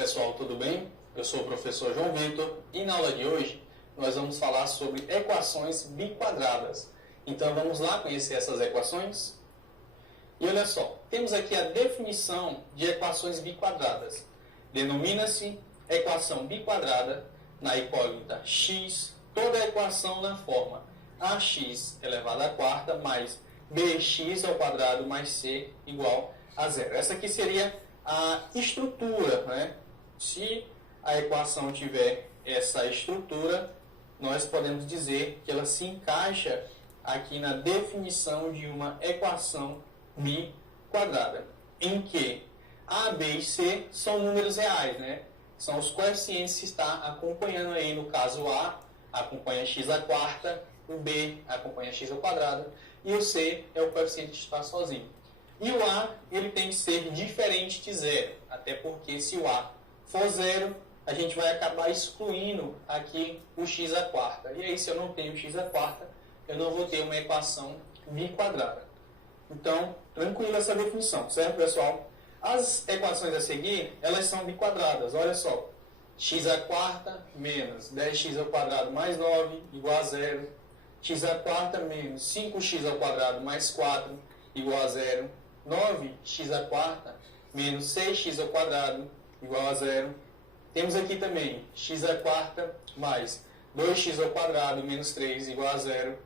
pessoal, tudo bem? Eu sou o professor João Vitor e na aula de hoje nós vamos falar sobre equações biquadradas. Então vamos lá conhecer essas equações? E olha só, temos aqui a definição de equações biquadradas. Denomina-se equação biquadrada na incógnita x, toda a equação na forma ax elevado à quarta mais bx ao quadrado mais c igual a zero. Essa aqui seria a estrutura, né? Se a equação tiver essa estrutura, nós podemos dizer que ela se encaixa aqui na definição de uma equação biquadrada, em que a, b e c são números reais, né? São os coeficientes que está acompanhando aí, no caso a acompanha x à quarta, o b acompanha x ao quadrado e o c é o coeficiente que está sozinho. E o a, ele tem que ser diferente de zero, até porque se o a for zero, a gente vai acabar excluindo aqui o x à quarta. E aí, se eu não tenho x à quarta, eu não vou ter uma equação biquadrada. Então, tranquilo essa definição, certo, pessoal? As equações a seguir, elas são biquadradas. Olha só, x à quarta menos 10x ao quadrado mais 9 igual a zero. X à quarta menos 5x ao quadrado mais 4 igual a zero. 9x à quarta menos 6x ao quadrado igual a zero. Temos aqui também x à quarta mais 2x ao quadrado menos 3 igual a zero.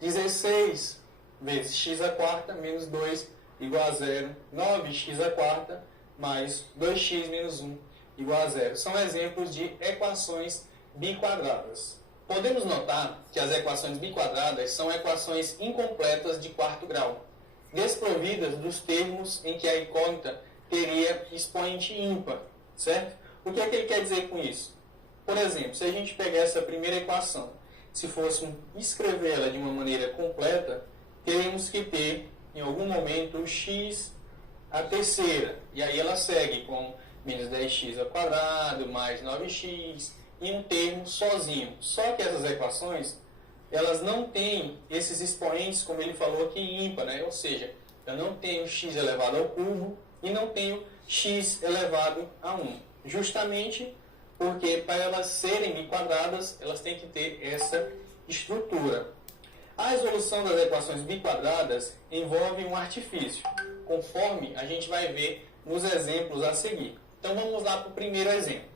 16 vezes x à quarta menos 2 igual a zero. 9x à quarta mais 2x menos 1 igual a zero. São exemplos de equações biquadradas. Podemos notar que as equações biquadradas são equações incompletas de quarto grau, desprovidas dos termos em que a incógnita teria expoente ímpar, certo? O que é que ele quer dizer com isso? Por exemplo, se a gente pegar essa primeira equação, se fôssemos escrevê-la de uma maneira completa, teríamos que ter, em algum momento, o x à terceira. E aí ela segue com menos 10x ao quadrado, mais 9x, e um termo sozinho. Só que essas equações, elas não têm esses expoentes, como ele falou aqui, ímpar, né? Ou seja, eu não tenho x elevado ao cubo e não tenho x elevado a 1. Justamente porque, para elas serem biquadradas, elas têm que ter essa estrutura. A resolução das equações biquadradas envolve um artifício, conforme a gente vai ver nos exemplos a seguir. Então vamos lá para o primeiro exemplo.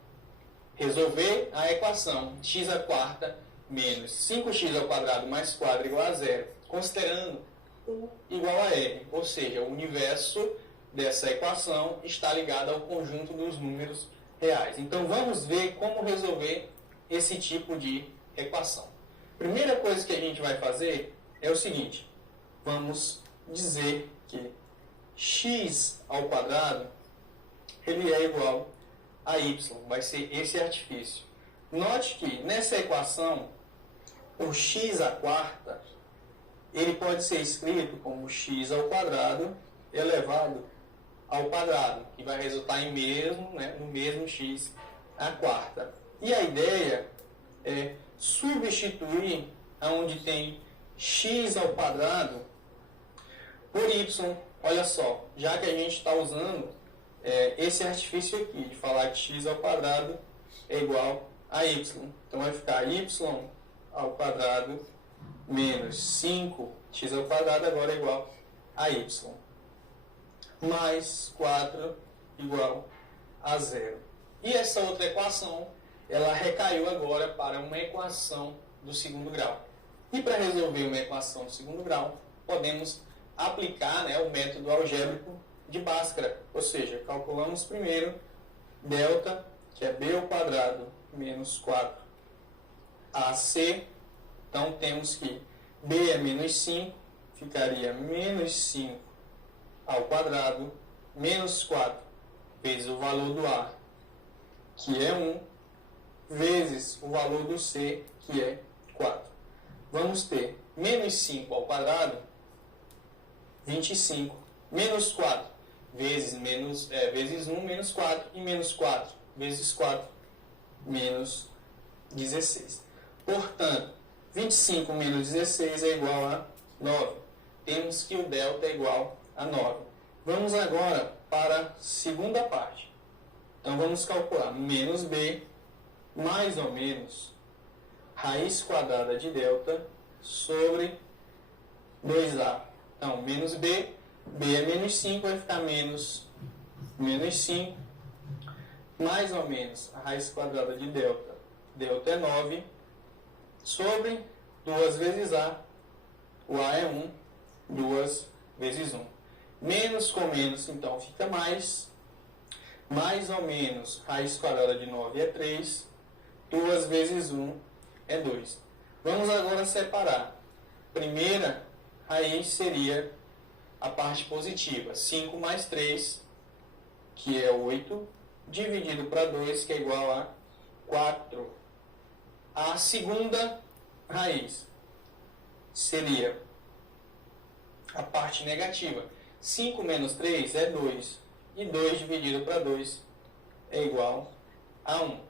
Resolver a equação x à quarta menos 5x ao quadrado mais 4 igual a zero, considerando U igual a R, ou seja, o universo dessa equação está ligado ao conjunto dos números reais. Então vamos ver como resolver esse tipo de equação. Primeira coisa que a gente vai fazer é o seguinte: vamos dizer que x ao quadrado ele é igual a y, vai ser esse artifício. Note que nessa equação o x à quarta ele pode ser escrito como x ao quadrado elevado ao quadrado, que vai resultar em mesmo, né, no mesmo x à quarta. E a ideia é substituir aonde tem x ao quadrado por y. Olha só, já que a gente está usando esse artifício aqui, de falar que x ao quadrado é igual a y. Então vai ficar y ao quadrado menos 5x ao quadrado agora é igual a y. Mais 4 igual a zero. E essa outra equação, ela recaiu agora para uma equação do segundo grau. E para resolver uma equação do segundo grau, podemos aplicar, né, o método algébrico de Bhaskara. Ou seja, calculamos primeiro delta, que é b ao quadrado menos 4ac. Então temos que b é menos 5, ficaria menos 5 ao quadrado, menos 4 vezes o valor do A, que é 1, vezes o valor do C, que é 4. Vamos ter menos 5 ao quadrado, 25, menos 4 vezes 1, menos 4, e menos 4 vezes 4, menos 16. Portanto, 25 menos 16 é igual a 9. Temos que o delta é igual a 9. Vamos agora para a segunda parte. Então, vamos calcular menos b, mais ou menos, raiz quadrada de delta sobre 2a. Então, menos b, b é menos 5, vai ficar menos 5, mais ou menos, a raiz quadrada de delta, delta é 9, sobre 2 vezes a, o a é 1, 2 vezes 1. Menos com menos, então, fica mais ou menos, raiz quadrada de 9 é 3, 2 vezes 1 é 2. Vamos agora separar. Primeira raiz seria a parte positiva, 5 mais 3, que é 8, dividido para 2, que é igual a 4. A segunda raiz seria a parte negativa. 5 menos 3 é 2. E 2 dividido para 2 é igual a 1.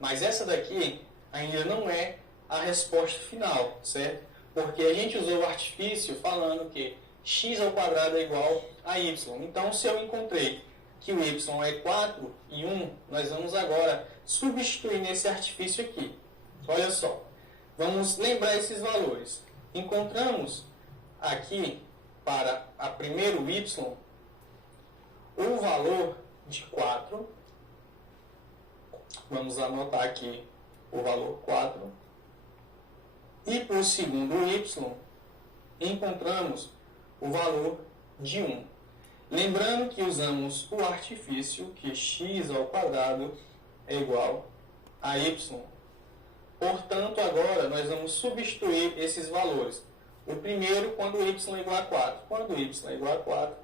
Mas essa daqui ainda não é a resposta final, certo? Porque a gente usou o artifício falando que x ao quadrado é igual a y. Então, se eu encontrei que o y é 4 e 1, nós vamos agora substituir nesse artifício aqui. Olha só, vamos lembrar esses valores. Encontramos aqui, para a primeiro y, o valor de 4. Vamos anotar aqui o valor 4. E para o segundo y, encontramos o valor de 1. Lembrando que usamos o artifício que x ao quadrado é igual a y. Portanto, agora nós vamos substituir esses valores. O primeiro, quando y é igual a 4. Quando y é igual a 4,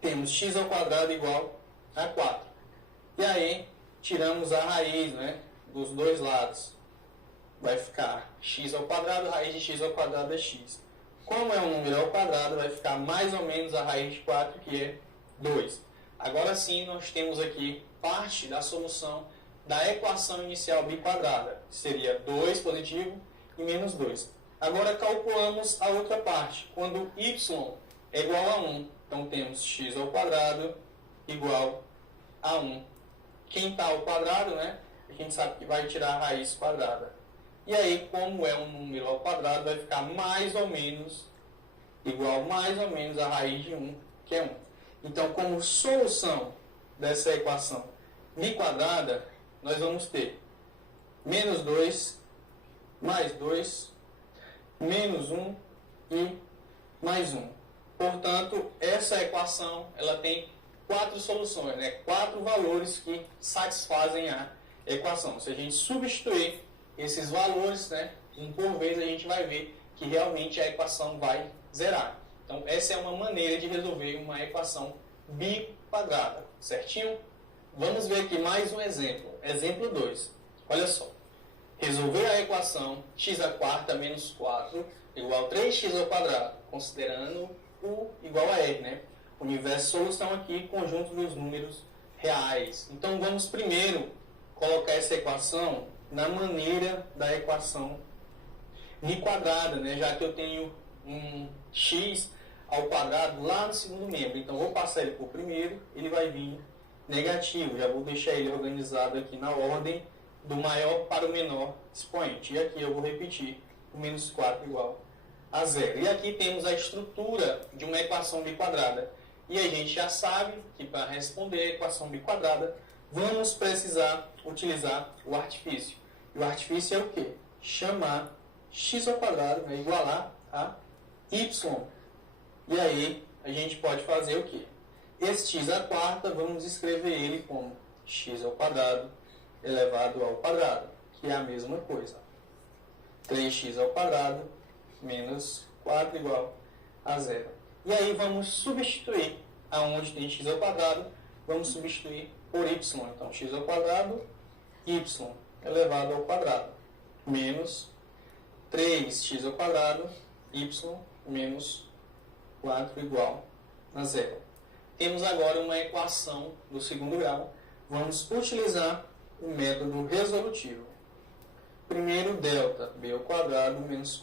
temos x ao quadrado igual a 4. E aí, tiramos a raiz, né, dos dois lados. Vai ficar x ao quadrado, raiz de x ao quadrado é x. Como é um número ao quadrado, vai ficar mais ou menos a raiz de 4, que é 2. Agora sim, nós temos aqui parte da solução da equação inicial biquadrada. Seria 2 positivo e menos 2. Agora calculamos a outra parte. Quando y é igual a 1, então temos x ao quadrado igual a 1. Quem está ao quadrado, né? A gente sabe que vai tirar a raiz quadrada. E aí, como é um número ao quadrado, vai ficar mais ou menos igual mais ou menos a raiz de 1, que é 1. Então, como solução dessa equação biquadrada, nós vamos ter menos 2, mais 2, menos 1 e mais 1. Portanto, essa equação ela tem 4 soluções, né? 4 valores que satisfazem a equação. Se a gente substituir esses valores, né, um por vez, a gente vai ver que realmente a equação vai zerar. Então, essa é uma maneira de resolver uma equação biquadrada, certinho? Vamos ver aqui mais um exemplo. Exemplo 2. Olha só. Resolver a equação x à quarta menos 4 igual a 3x ao quadrado, considerando o igual a r, né? Universo solução aqui, conjunto dos números reais. Então, vamos primeiro colocar essa equação na maneira da equação biquadrada, né? Já que eu tenho um x ao quadrado lá no segundo membro. Então, vou passar ele por primeiro, ele vai vir negativo. Já vou deixar ele organizado aqui na ordem do maior para o menor expoente. E aqui eu vou repetir o menos 4 igual a 0. E aqui temos a estrutura de uma equação biquadrada. E a gente já sabe que para responder a equação biquadrada, vamos precisar utilizar o artifício. E o artifício é o quê? Chamar x ao quadrado, né, igualar a y. E aí, a gente pode fazer o quê? Esse x à quarta, vamos escrever ele como x ao quadrado elevado ao quadrado, que é a mesma coisa. 3x ao quadrado menos 4 igual a 0. E aí, vamos substituir aonde tem x ao quadrado, vamos substituir por y. Então, x ao quadrado, y elevado ao quadrado, menos 3x ao quadrado, y menos 4 igual a 0. Temos agora uma equação do segundo grau. Vamos utilizar o método resolutivo. Primeiro, delta b ao quadrado menos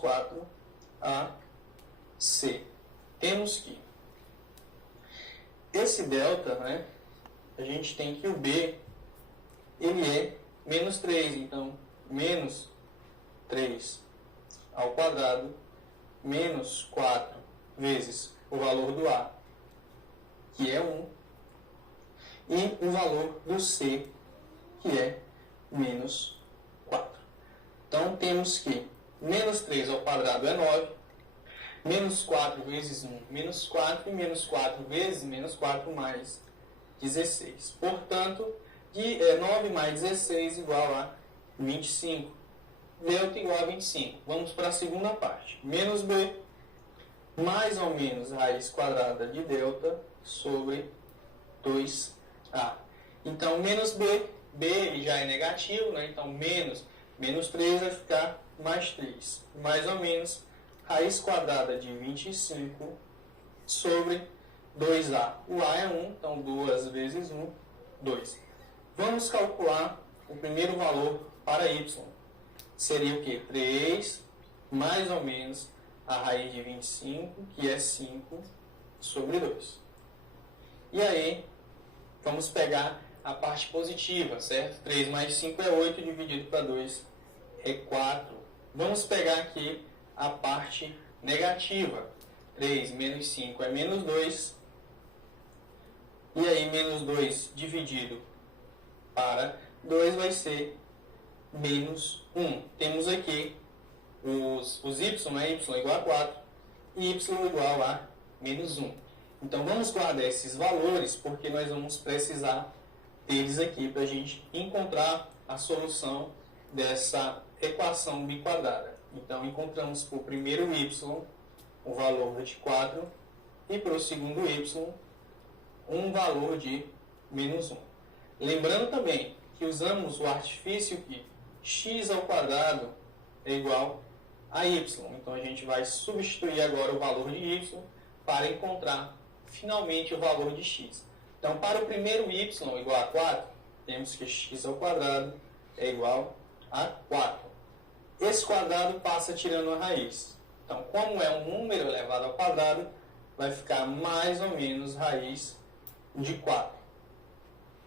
4ac. Temos que esse delta, né, a gente tem que o b ele é menos 3. Então, menos 3 ao quadrado menos 4 vezes o valor do A, que é 1, e o valor do C, que é menos 4. Então, temos que menos 3 ao quadrado é 9, menos 4 vezes 1, menos 4, e menos 4 vezes menos 4 mais 16. Portanto, 9 mais 16 igual a 25. Delta igual a 25. Vamos para a segunda parte. Menos B, mais ou menos raiz quadrada de delta sobre 2A. Então, menos B, B ele já é negativo, né? Então, menos 3 vai ficar mais 3. Mais ou menos raiz quadrada de 25 sobre 2A. O A é 1, então 2 vezes 1, 2. Vamos calcular o primeiro valor para Y. Seria o quê? 3 mais ou menos a raiz de 25, que é 5 sobre 2. E aí, vamos pegar a parte positiva, certo? 3 mais 5 é 8, dividido para 2 é 4. Vamos pegar aqui a parte negativa. 3 menos 5 é menos 2. E aí, menos 2 dividido para 2 vai ser menos 1. Temos aqui os y, né? Y igual a 4 e y igual a menos 1. Então, vamos guardar esses valores, porque nós vamos precisar deles aqui para a gente encontrar a solução dessa equação biquadrada. Então, encontramos para o primeiro y o valor de 4 e para o segundo y um valor de menos 1. Lembrando também que usamos o artifício que x ao quadrado é igual a y. Então, a gente vai substituir agora o valor de y para encontrar finalmente o valor de x. Então, para o primeiro y igual a 4, temos que x ao quadrado é igual a 4. Esse quadrado passa tirando a raiz. Então, como é um número elevado ao quadrado, vai ficar mais ou menos raiz de 4.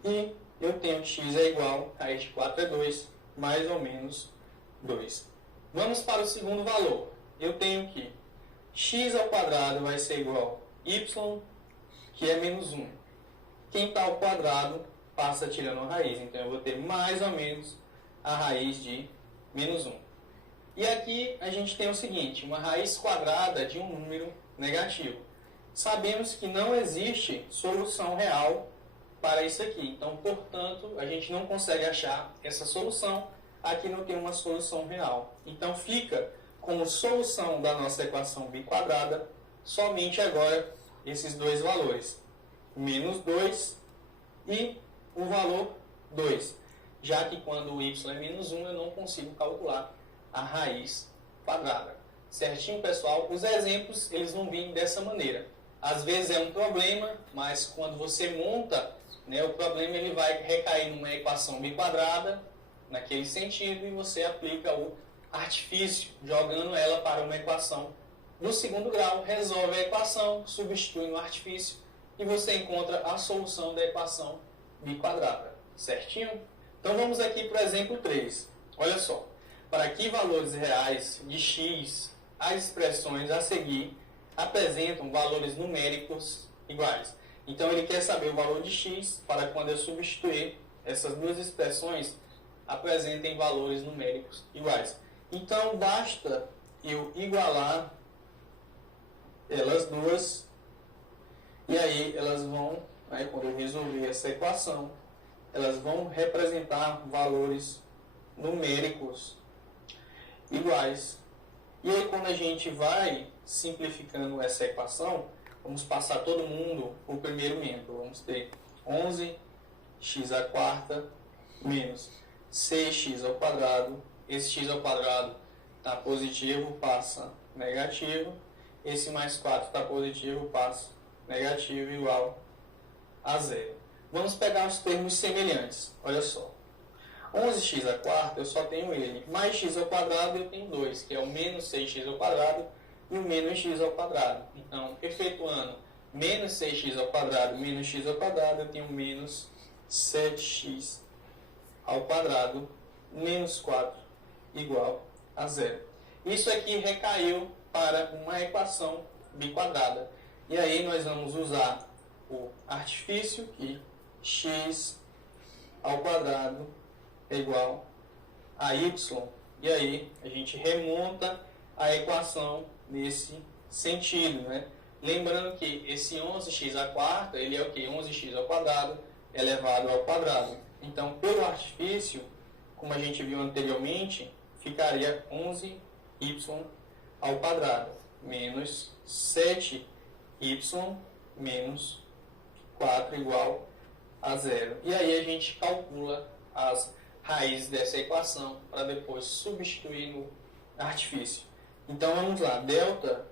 E eu tenho que x é igual, raiz de 4 é 2, mais ou menos 2. Vamos para o segundo valor. Eu tenho que x ao quadrado vai ser igual a y, que é menos 1. Quem está ao quadrado passa tirando a raiz. Então, eu vou ter mais ou menos a raiz de menos 1. E aqui a gente tem o seguinte, uma raiz quadrada de um número negativo. Sabemos que não existe solução real para isso aqui. Então, portanto, a gente não consegue achar essa solução. Aqui não tem uma solução real. Então, fica como solução da nossa equação biquadrada somente agora esses dois valores. Menos 2 e o valor 2. Já que quando o y é menos 1, eu não consigo calcular a raiz quadrada. Certinho, pessoal? Os exemplos, eles vão vir dessa maneira. Às vezes é um problema, mas quando você monta, né, o problema ele vai recair numa equação biquadrada, naquele sentido, e você aplica o artifício, jogando ela para uma equação do segundo grau, resolve a equação, substitui no artifício, e você encontra a solução da equação biquadrada. Certinho? Então vamos aqui para o exemplo 3. Olha só. Para que valores reais de x, as expressões a seguir apresentam valores numéricos iguais. Então, ele quer saber o valor de x para quando eu substituir essas duas expressões apresentem valores numéricos iguais. Então, basta eu igualar elas duas e aí elas vão, né, quando eu resolver essa equação, elas vão representar valores numéricos iguais. E aí, quando a gente vai simplificando essa equação, vamos passar todo mundo o primeiro membro. Vamos ter 11x à quarta menos 6x ao quadrado. Esse x ao quadrado está positivo, passa negativo. Esse mais 4 está positivo, passa negativo, igual a zero. Vamos pegar os termos semelhantes. Olha só. 11x à quarta, eu só tenho ele. Mais x ao quadrado, eu tenho 2, que é o menos 6x ao quadrado e o menos x ao quadrado. Então, efetuando menos 6x ao quadrado menos x ao quadrado, eu tenho menos 7x ao quadrado menos 4 igual a zero. Isso aqui recaiu para uma equação biquadrada. E aí nós vamos usar o artifício que x ao quadrado é igual a y. E aí a gente remonta a equação nesse sentido, né? Lembrando que esse 11x à quarta, ele é o quê? 11x ao quadrado elevado ao quadrado. Então, pelo artifício, como a gente viu anteriormente, ficaria 11y ao quadrado menos 7y menos 4 igual a zero. E aí a gente calcula as raízes dessa equação para depois substituir no artifício. Então vamos lá, delta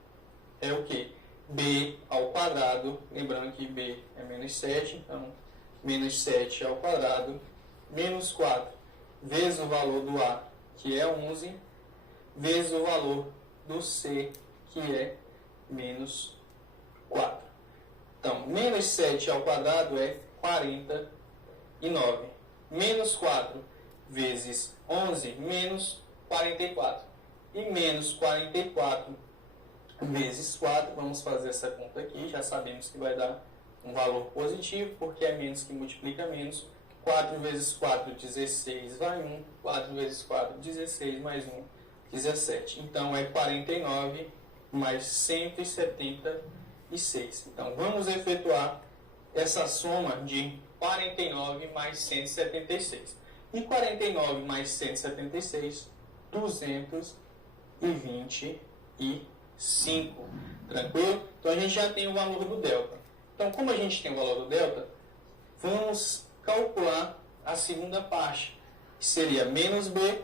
é o que? B ao quadrado, lembrando que B é menos 7, então menos 7 ao quadrado, menos 4, vezes o valor do A, que é 11, vezes o valor do C, que é menos 4. Então, menos 7 ao quadrado é 49. Menos 4 vezes 11, menos 44. E menos 44 vezes 4, vamos fazer essa conta aqui, já sabemos que vai dar um valor positivo, porque é menos que multiplica menos. 4 vezes 4, 16, vai 1. 4 vezes 4, 16, mais 1, 17. Então, é 49 mais 176. Então, vamos efetuar essa soma de 49 mais 176. E 49 mais 176, 225. Tranquilo? Então, a gente já tem o valor do delta. Então, como a gente tem o valor do delta, vamos calcular a segunda parte, que seria menos b,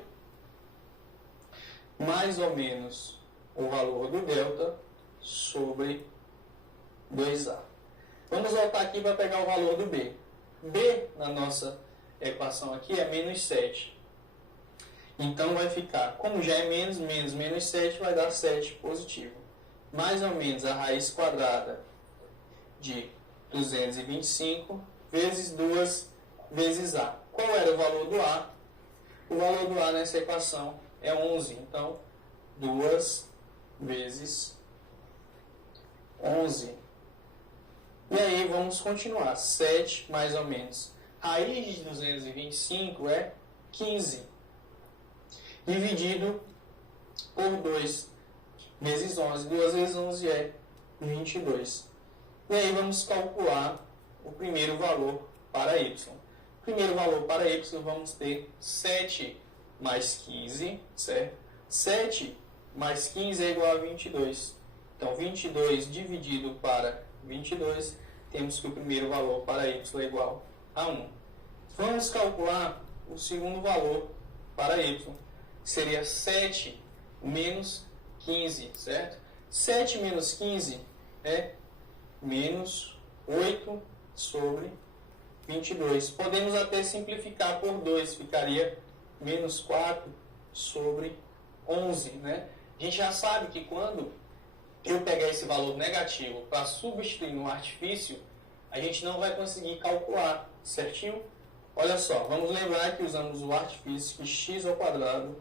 mais ou menos o valor do delta sobre 2a. Vamos voltar aqui para pegar o valor do b. b, na nossa equação aqui, é menos 7. Então, vai ficar, como já é menos, menos 7, vai dar 7 positivo. Mais ou menos a raiz quadrada de 225 vezes 2 vezes a. Qual era o valor do a? O valor do a nessa equação é 11. Então, 2 vezes 11. E aí, vamos continuar. 7, mais ou menos. Raiz de 225 é 15. Dividido por 2 vezes 11. 2 vezes 11 é 22. E aí, vamos calcular o primeiro valor para y. O primeiro valor para y, vamos ter 7 mais 15, certo? 7 mais 15 é igual a 22. Então, 22 dividido para 22, temos que o primeiro valor para y é igual a 1. Vamos calcular o segundo valor para y, que seria 7 menos 15, certo? 7 menos 15 é menos 8 sobre 22. Podemos até simplificar por 2, ficaria menos 4 sobre 11, né? A gente já sabe que quando eu pegar esse valor negativo para substituir no artifício, a gente não vai conseguir calcular, certinho? Olha só, vamos lembrar que usamos o artifício que x ao quadrado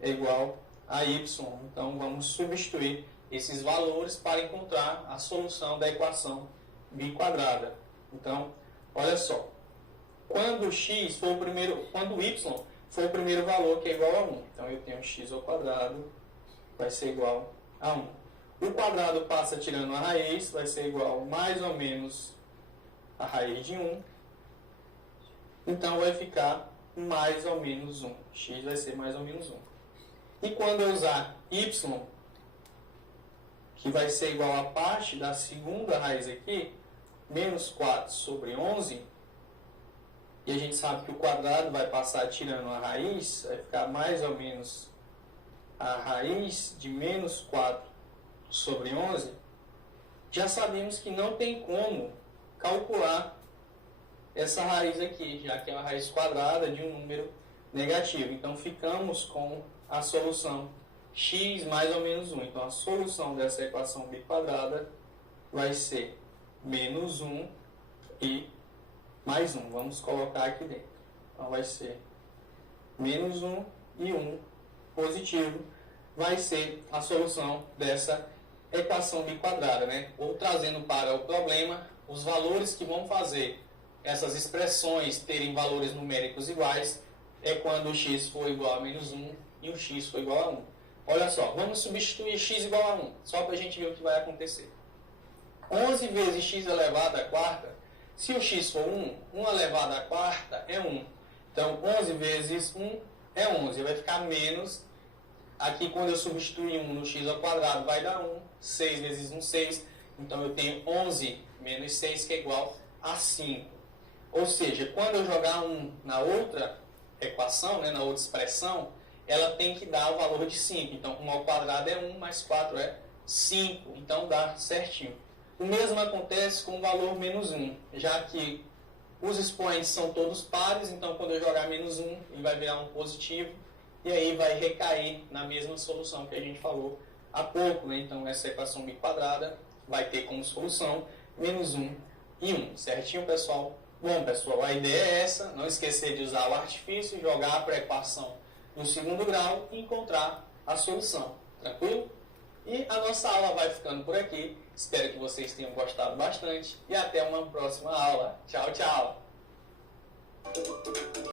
é igual a y. Então, vamos substituir esses valores para encontrar a solução da equação biquadrada. Então, olha só, quando x for o primeiro, quando y for o primeiro valor, que é igual a 1, então eu tenho x ao quadrado vai ser igual a 1. O quadrado passa tirando a raiz, vai ser igual mais ou menos a raiz de 1. Então vai ficar mais ou menos 1. X vai ser mais ou menos 1. E quando eu usar y, que vai ser igual a parte da segunda raiz aqui, menos 4 sobre 11, e a gente sabe que o quadrado vai passar tirando a raiz, vai ficar mais ou menos a raiz de menos 4 sobre 11, já sabemos que não tem como calcular essa raiz aqui, já que é uma raiz quadrada de um número negativo. Então, ficamos com a solução x mais ou menos 1. Então, a solução dessa equação biquadrada vai ser menos 1 e mais 1. Vamos colocar aqui dentro. Então, vai ser menos 1 e 1 positivo, vai ser a solução dessa equação biquadrada, né? Ou trazendo para o problema, os valores que vão fazer essas expressões terem valores numéricos iguais é quando o x for igual a menos 1 e o x for igual a 1. Olha só, vamos substituir x igual a 1, só para a gente ver o que vai acontecer. 11 vezes x elevado à quarta, se o x for 1, 1 elevado à quarta é 1. Então, 11 vezes 1 é 11, vai ficar menos. Aqui, quando eu substituir 1 no x ao quadrado, vai dar 1. 6 vezes 1, 6. Então, eu tenho 11 menos 6, que é igual a 5. Ou seja, quando eu jogar 1 na outra equação, né, na outra expressão, ela tem que dar o valor de 5. Então, 1 ao quadrado é 1, mais 4 é 5. Então, dá certinho. O mesmo acontece com o valor menos 1, já que os expoentes são todos pares, então, quando eu jogar menos 1, ele vai virar um positivo, e aí vai recair na mesma solução que a gente falou há pouco, né? Então, essa equação biquadrada vai ter como solução menos 1 e 1. Certinho, pessoal? Bom, pessoal, a ideia é essa. Não esquecer de usar o artifício, jogar para a equação no segundo grau e encontrar a solução. Tranquilo? E a nossa aula vai ficando por aqui. Espero que vocês tenham gostado bastante. E até uma próxima aula. Tchau, tchau!